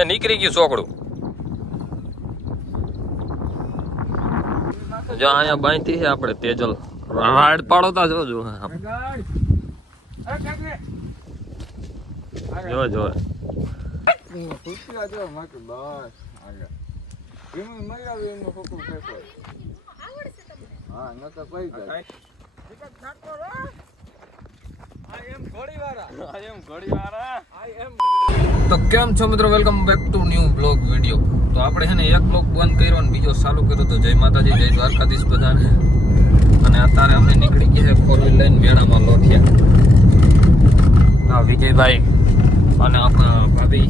એ નીકળી ગયું ચોકડું. જો અહીંયા બાંધી છે આપણે તેજલ. રાડ પાડોતા જો જો જો. હા ન તો કઈ જાય. તો કેમ છો મિત્રો? Welcome back to new blog video તો આપણે છે ને એક બ્લોગ બંધ કર્યો અને બીજો ચાલુ કર્યો તો જય માતાજી જય દ્વારકાધીશ બધાને. અને અત્યારે અમે નીકળી ગયા ફોર વ્હીલ લઈને મેળામાં લોઠિયા. હા વિજયભાઈ અને આપણા ભાભી.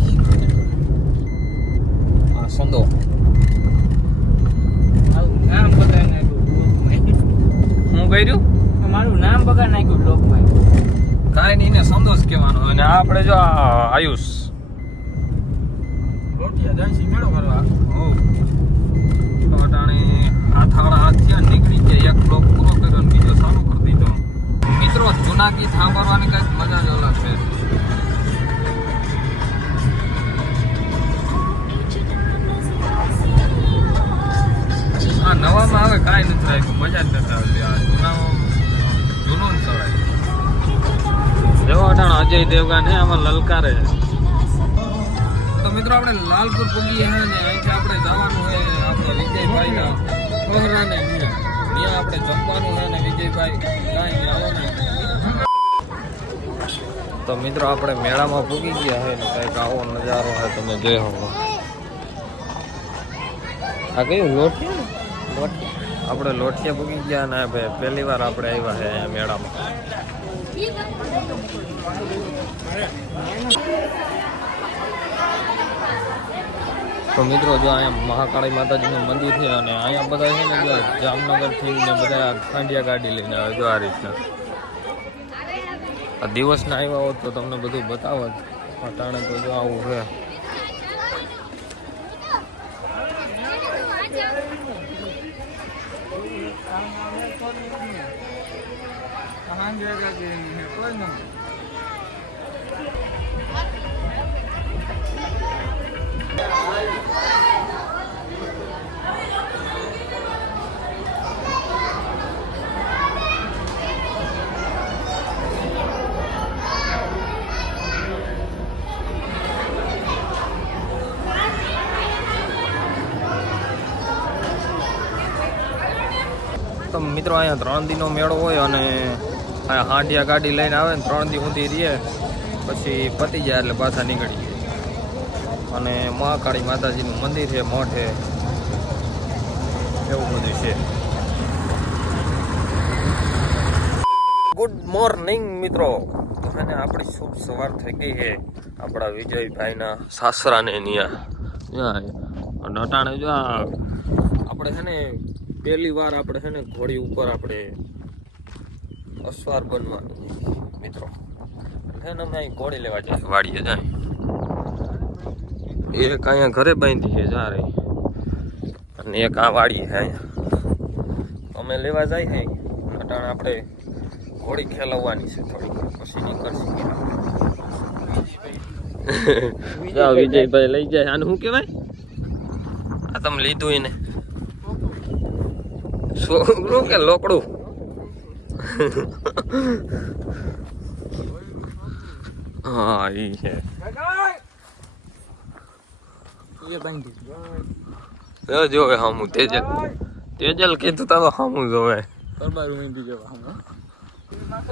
આ સંદો. નામ બગાડ નાખ્યું હું કર્યું? મારું નામ બગાડ નાખ્યું બ્લોકમાં કાંઈ નહીં ને સંતોષ કહેવાનો અને આપણે જો આયુષ. રોટિયા જાય છે મેળો કરવા? હો. અટાણે હાથ આડા હાથ થયા નીકળી ગયા. એક બ્લોક પૂરો કર્યો ને બીજો ચાલુ કરી દીધો. મિત્રો જૂના ગીત સાંભળવાની કંઈક મજા જ અલગ છે. આ નવામાં હવે કાંઈ નથી રાખ્યું. મજા જ નથી આવતી. આ જૂનામાં જો અટાણ અજય દેવગાન હે આમાં લલકારે તો મિત્રો આપણે લાલપુર પૂગીએ હે ને અહીંથી આપણે જવાનું છે આપણે વિજયભાઈના કોહરાને ત્યાં ત્યાં આપણે જમવાનું છે ને વિજયભાઈ કાંઈ કે આવો ને. તો મિત્રો આપણે મેળામાં પૂગી ગયા હે ને કંઈક આવો નજારો હે તમે જોઈ હો આ કયું લોટિયા? લોટિયા. આપણે લોટિયા પૂગી ગયા ને ભાઈ પહેલી વાર આપણે આવ્યા છે અહીંયા મેળામાં. તો મિત્રો, જો અહીંયા મહાકાળી માતાજીનું મંદિર છે અને અહીંયા બધા છે ને જામનગરથી ને બધા ખાંડિયા ગાડી લઈને આવે જો આ રીતના. આ દિવસના આવ્યા હોત તો તમને બધું બતાવત. અટાણે તો જો આવું છે. તો મિત્રો અહીંયા ત્રણ દિનનો મેળો હોય અને હાંડિયા ગાડી લઈને આવે ને ત્રણ દી સુધી રહીએ પછી પતી જાય એટલે પાછા નીકળી જાય અને મહાકાળી માતાજીનું મંદિર છે મઠ છે. એવું બધું છે. ગુડ મોર્નિંગ મિત્રો. અને આપણી શુભ સવાર થઈ ગઈ છે. આપણા વિજયભાઈના સાસરાને ત્યાં અટાણે જો આપણે છે ને પહેલી વાર આપણે છે ને ઘોડી ઉપર આપણે અસવાર બનવા મિત્રો. એટલે અમે અહીં ઘોડી લેવા જાય. વાડીએ જાય. એક અહીંયા ઘરે બાંધી છે જા રહી અને એક આ વાડી છે અહીંયા. અમે લેવા જાય છે અટાણે આપણે ઘોડી ખેલાવવાની છે થોડીક. પછી નીકળશે જાઓ વિજયભાઈ લઈ જાય. આને શું કહેવાય? આ તમે લીધું એને. છોકરું કે લોકડું? હા ઈ છે જોવે હમું તેજલ. તેજલ કીધું તો હમું જોવે.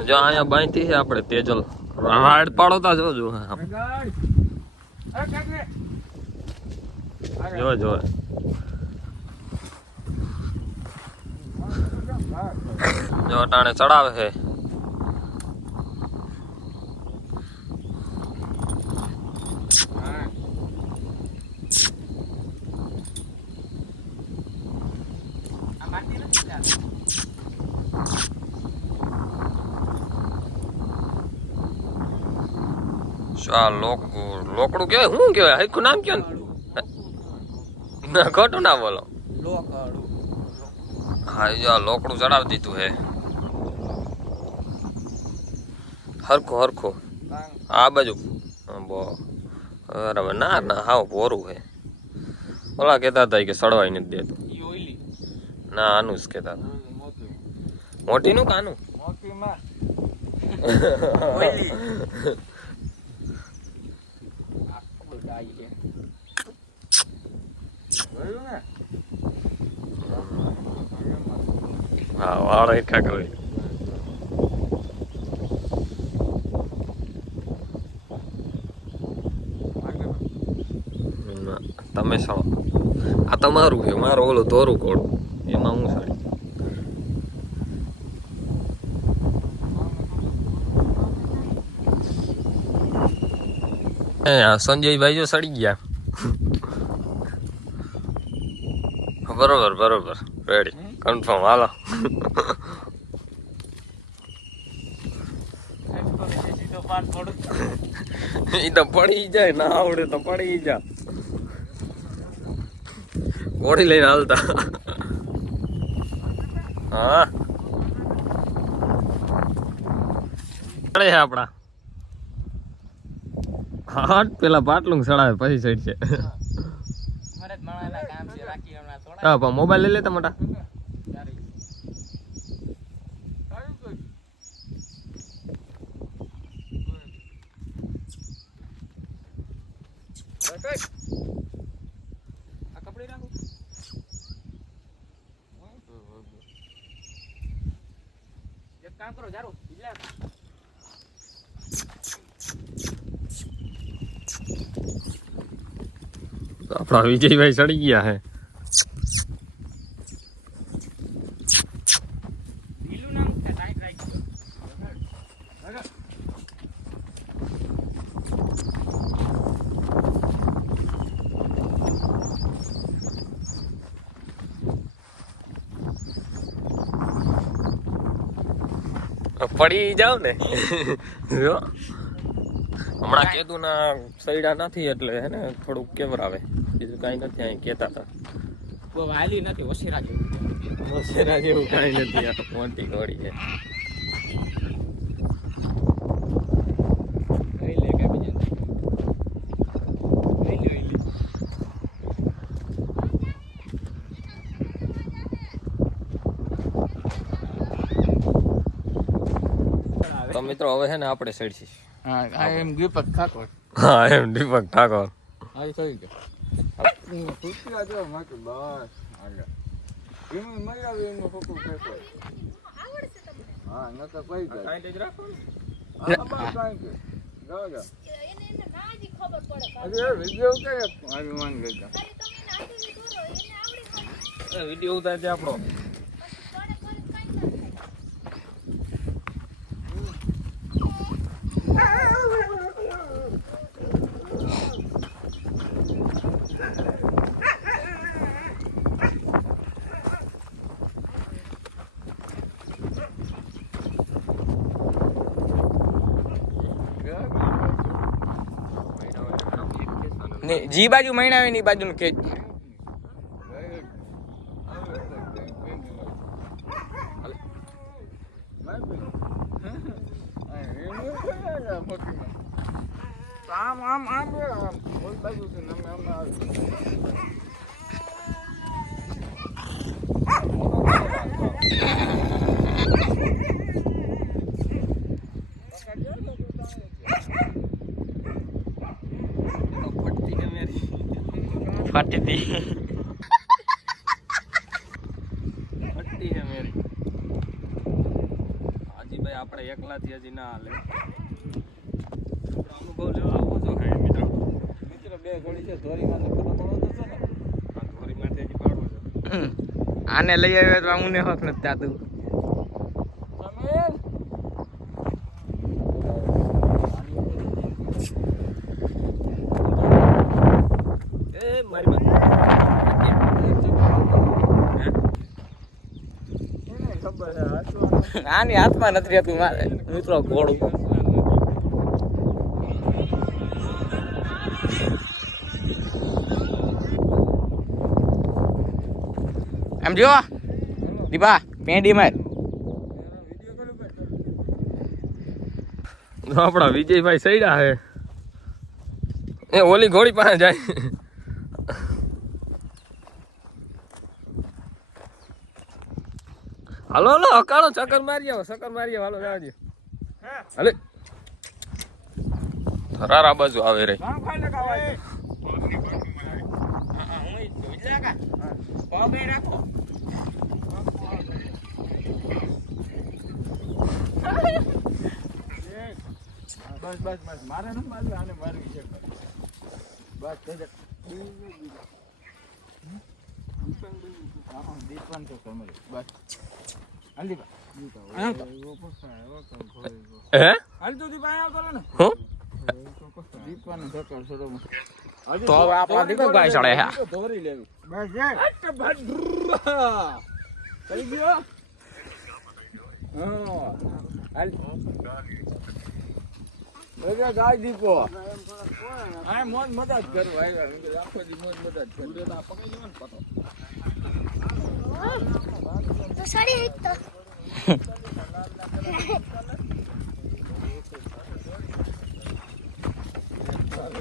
જો અહીંયા બાંધી છે આપણે તેજલ. રાડ પાડોતા જો જો જો જો. જો અટાણે ચડાવે છે. આ લોકડું કહેવાય? શું કહેવાય? હરખું નામ કયો ને, ખોટું ના બોલો. હા એ જો આ લોકડું ચડાવી દીધું હે. હરખો હરખો. આ બાજુ. હા, બો. બરાબર ના ના હાવ પોરું છે ઓલા કહેતા હતા કે સડવાઈ નથી દેતું. ના આનું જ કહેતા હતા. મોટી. મોટીનું કાનું મોટીમાં. ઓઈલી આખું ડાઈ છે જોયું ને હા વાળ એટલા કરે ના, તમે સો આ તમારું છે મારો ઓલો તોરું કોડ. એમાં હું આ સંજયભાઈ જો સડી ગયા. બરોબર બરોબર. રેડી કન્ફર્મ હાલો થોડું તો પડી જાય ના આવડે તો પડી જા. ઘોડી લઈને હાલતા. હા. પડે છે પેલા પાટલું સડાવે પછી થોડા હા પણ મોબાઈલ લઈ લેતા મોટા સારી. આ કપડે રાખું એક કામ કરો જારો. તો વિજયભાઈ સડી ગયા હે ઢીલું ના મૂકતા ટાઈટ રાખજો પડી જાવ ને. જો હમણાં કેતું ના સૈડા નથી એટલે હે ને થોડુંક કેવરાવે. બીજું કાંઈ નથી અહીં કેતા હતા. હાલી નથી ઓશેરા જેવું ઓશેરા જેવું કાંઈ નથી આ મોટી ઘોડી છે લઈ લે કે બીજા લઈ લે લઈ લે તો મિત્રો હવે છે ને આપણે સડશી હા આઈ એમ દીપક ઠાકોર. હા એમ દીપક ઠાકોર. આવી થઈ ગયો. કૂતરા જો માકી બસ આગળ એમાં મજા આવે એમાં ખોખું ફેંકો હા. ન તો કઈ જાય હા બસ કાંઈ કે જાઓ જાઓ એને એને ના જ ખબર પડે અરે વીડિયો કરે મારી માન ગઈ વીડિયો આપણો પડે કરે કાંઈ ના થાય ને જી બાજુ મહિના બાજુ નું ખેંચ આમ આમ આમ આમ કોઈ બાજુ ને આમ ફાટી હતી ફટ્ટી છે મેરી. હાજી ભાઈ આપણે એકલાથી હજી ના હાલે. અનુભવ લેવા આવો છો ખાઈ મિત્રો? મિત્ર બે ઘડી છે ધોરીમાં તો પડો તો છે ને? આ ધોરી માટે હજી પાડવો છે. આને લઈ આવ્યો તો અમને હક નથી થતું સમીર એ મારી એને ખબર છે હાચું આની હાથમાં નથી રહેતું મારે. મિત્રો ઘોડું એમ જો દીપા પેંડી માર. આપણા વિજયભાઈ સૈડા હે. એ ઓલી ઘોડી પાસે જાય. હાલો હાલો હકાળો ચક્કર મારી આવો ચક્કર મારી આવો હાલો જવા દો હાલે. થરારા બાજુ આવે રે. બસ બસ બસ. મારે ન મારવી આને મારવી છે. બસ થઈ જા. હા, હા, દીપવાન તો હવે આપણા ચડે થઈ ગયો મોજ મદદ કરું. આખો દી મોજ મદદ કરું. પકડી જવાનું પતો આ એમ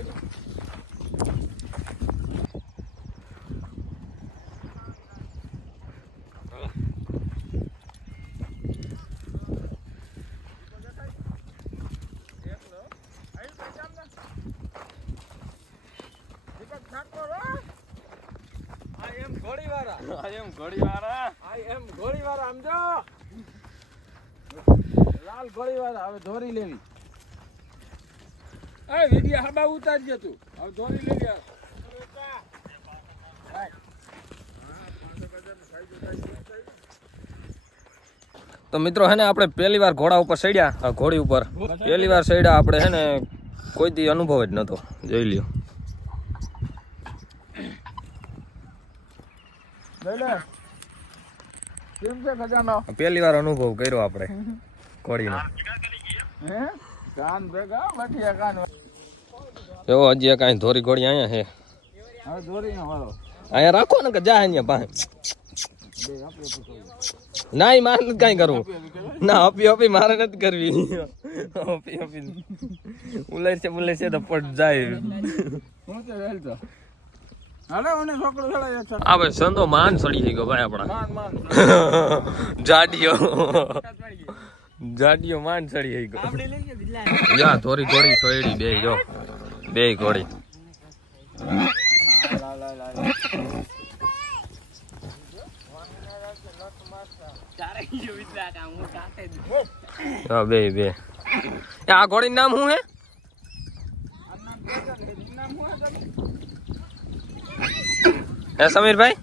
ઘોડીવાળા એમ ઘોડી આઈ એમ ઘોડીવાળા સમજો લાલ ઘોડીવાળા હવે દોરી લેવી. એ વિડિયા હબા ઉતારજે તું. હવે દોરી લેવી તો મિત્રો હે ને આપણે પહેલી વાર ઘોડા ઉપર ચડ્યા. આ ઘોડી ઉપર પહેલી વાર ચડ્યા આપણે હે ને કોઈ દી અનુભવ જ નહોતો જોઈ લ્યો લઈ લે કેમ છે ખજાનો પહેલી વાર અનુભવ કર્યો આપણે કોળીનો. હે? કાન ભેગા બઠિયા કાન એવો હજી કાંઈ ધોરી ઘોડી અહીંયા છે હવે દોરી નો વાળો. અહીંયા રાખો ને કે જા અહીંયા પાસે. ના મારે નથી કાંઈ કરવું. ના અપી અપી મારે નથી કરવી. ઉલેર છે ઉલેર છે તો પટ જાય. હું તો આ ભાઈ સંતો માન સડી ગયો ભાઈ આપણા. જાડિયો જાડિયો માન સડી ગયો યા થોડી ઘોડી સોયડી બે જો. બે ઘોડી. બે બે. આ ઘોડીનું નામ શું હે નામ હું હતું? હે સમીરભાઈ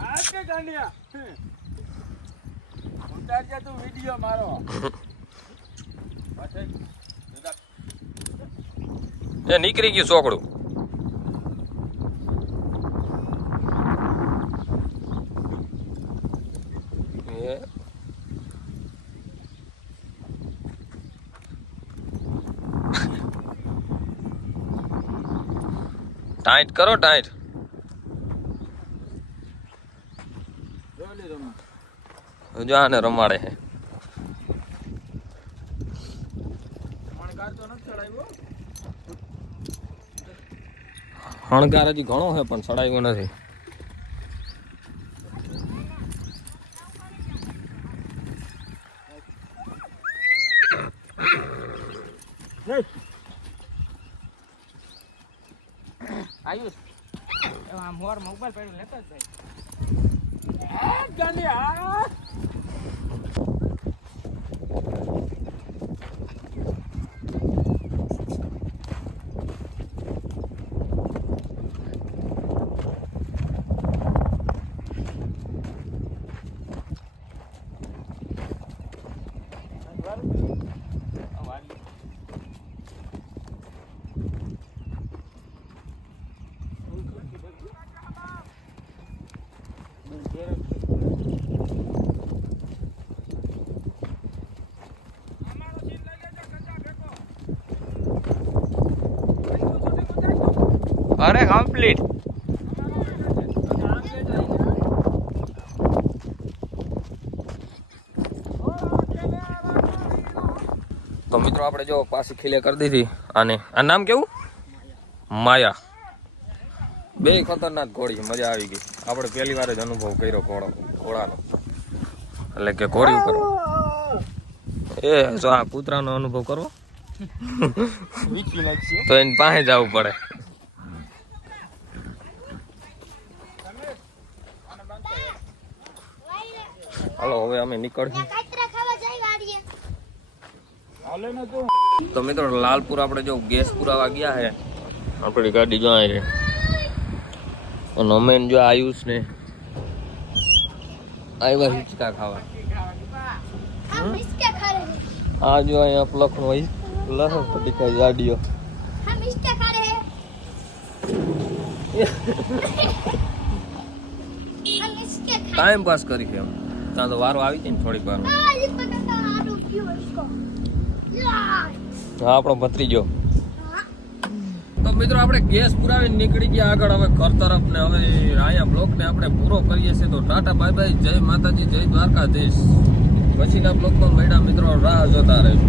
આ કે ગાંડિયા? ઉતારજે તું વીડિયો મારો એ નીકળી ગયું છોકડું એ ટાઈટ કરો ટાઈટ. જો આને રમાડે છે ચડાવ્યો હણગાર હજી ઘણો છે પણ સડાયું નથી આયુષ આમ મોર મોબાઈલ પડ્યો લેતો જ જાય. અરે કમ્પ્લીટ તો મિત્રો આપણે જો પાછી ખીલે કરી દીધી. આને આ નામ કેવું? માયા. બે ખતરનાક ઘોડી છે મજા આવી ગઈ. આપણે પહેલી વાર જ અનુભવ કર્યો ઘોડો ઘોડાનો. એટલે કે ઘોડી ઉપર. એ જો આ કૂતરાનો અનુભવ કરો તો એને પાસે જવું પડે. હાલો હવે અમે નીકળીએ કાતરા ખાવા જાય વાડીએ તો. મિત્રો લાલપુર આપણે જો ગેસ પુરાવા ગયા હે આપણી ગાડી જો છે. અને અમે જો આયુષ ને આવ્યા હિચકા ખાવા. આ જો અહીંયા પ્લખનો હોય ગાડીઓ. હે. આ મિસ્કે ખાડે ટાઈમ પાસ કરી છે એમ. ત્યાં તો વારો આવી જાય ને થોડીક વાર. હા, આપણો ગયો તો મિત્રો, આપણે ગેસ પુરાવીને નીકળી ગયા આગળ. હવે ઘર તરફ ને હવે અહીંયા બ્લોકને આપણે પૂરો કરીએ છીએ. તો ટાટા બાય બાય જય માતાજી, જય દ્વારકાધીશ. પછીના બ્લોક બ્લોકમાં મળ્યા મિત્રો, રાહ જોતા રહેજો.